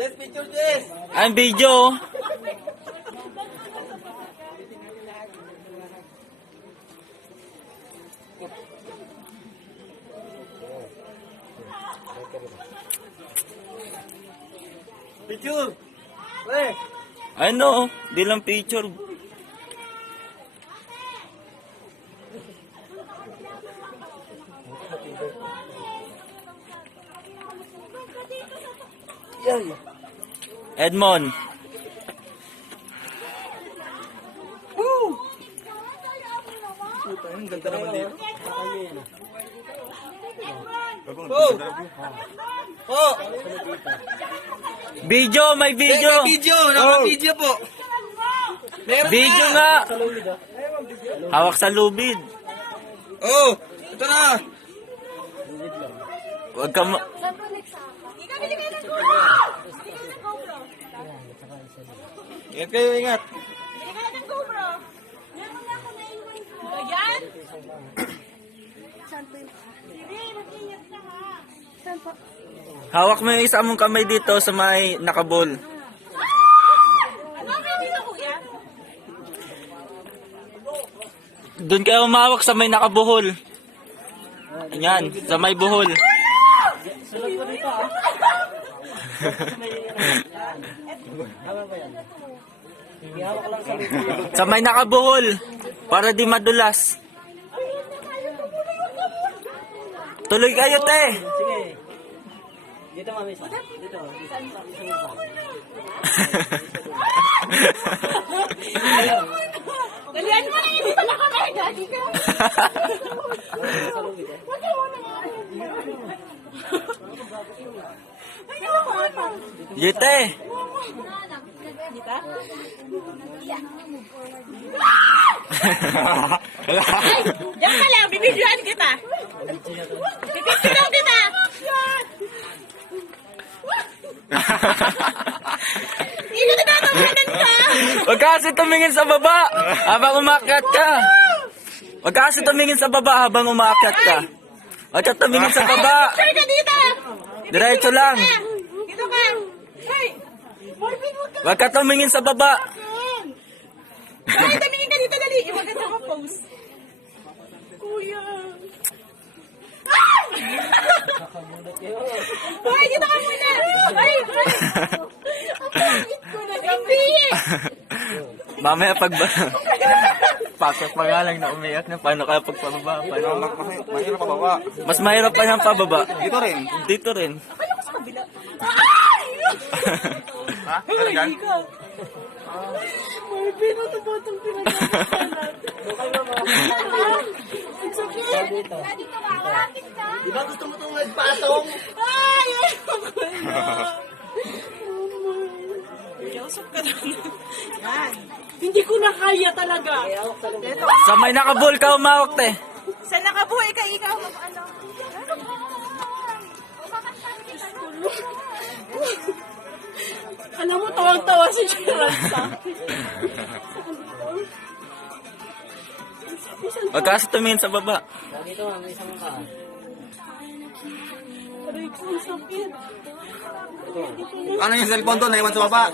Yes, picture, yes! Ang video. Picture! Pre! Ano? Di lang picture. Yan! Edmond. Puta, ang ganda naman dito. Oh! Video, may video. Video! Naka-video po! Meron Video nga. Hawak sa lubid. Oh! Ito na! Huwag ka ma... Ingat kayo, ingat! Ayan! Hawak mo yung isa mong kamay dito sa may nakabol. Ano ba dito, kuya? Doon kayo umawak sa may nakabuhol. Ayan, sa may buhol. Sa may nakabuhol. Para di madulas. Tuloy kayo, te. Sige. Dito, mami. Dito. Dalihan mo na hindi pala kami. Gagi ka. Yute. Diyan ka lang, bibidyoan kita. Bibidyoan kita. Hindi na tatawanan ka. Huwag ka kasi tumingin sa baba habang umakyat ka. Huwag ka kasi tumingin sa baba habang umakyat ka. Huwag ka tumingin sa baba. Sure ka dito. Diretso lang. Dito ka. Hey. Marvin, huwag ka. Huwag ka tumingin sa baba. Ay, tumingin ka dito, dali. Yung maganda ka pose. Kuya. Ay! Hoy, dito ka muna. Ay, ay. Ang pangit ko na. Hindi. Mamaya pag pakit pa nga lang na umiyak na paano kaya pagpababa. Mahirap pa baba. Mas mahirap pa niyang pababa. Dito rin. Dito rin. Akala ko sa kabila. Ay! Ha? Talaga? Ikaw. Marvin, ano ba itong pinagkakasalan natin? It's okay. Dito ka. Malapit ka. Di ba gusto mo itong nagpatong? Ay! Ayoko na. Kausap ka na. Yan. Hindi ko na kaya talaga. Ito. Sa may nakabul ka umawak, te. Sa nakabuhay ka, ikaw mag-ano. Alam mo, tawang-tawa si Gerald sa akin. Huwag ka kasi tumingin sa baba. Dito, may isang ka. Aray ko, ang sakit. Ano yung cellphone doon? Naiwan sa baba.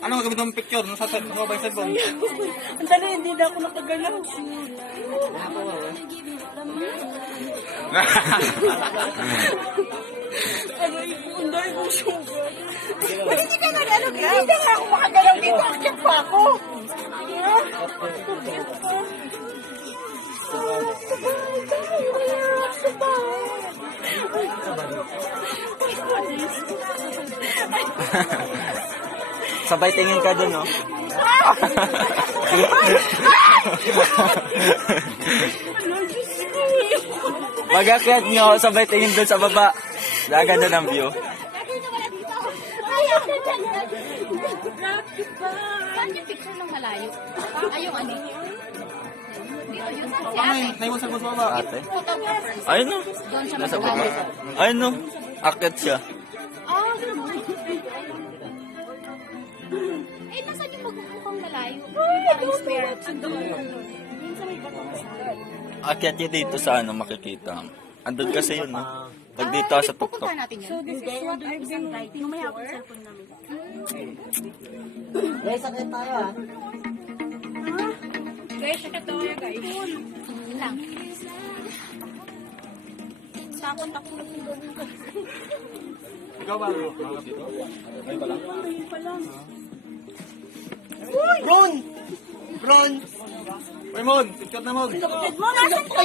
Ano gagamit mong picture? Nasa baba yung cellphone? Ang dali, hindi na ako nakagalaw. Aray ko, ang dahil kong sugar. Hindi ka nag-ano, hindi na ako makagalaw dito. Akit pa ako. Sabay tingin ka dun, no? Pag-akyat nyo, sabay tingin dun sa baba. Gaganda ng view. Saan yung picture ng malayo? Ay, yung ano? Yun, si Ano ate. yung naiwan sa baba? Ate. Photographer. Ayun, no? Doon siya Nasa magawa. baba. Ayun, no? Akyat siya. Ah, eh, nasaan yung magmukhang malayo? Parang square. Akyat niya dito sa ano makikita. Andun kasi yun, no? Pag dito sa tuktok. Pupunta natin yun. This is what I've been waiting for. Guys, sakit tayo ah. Guys, sakit tayo guys. Lang. Sakot ako. Ikaw ba? Makakap dito? Ay pa lang. Ron! Ron! Uy, Mon! Sikat na, Mon! Mo, nasan ka?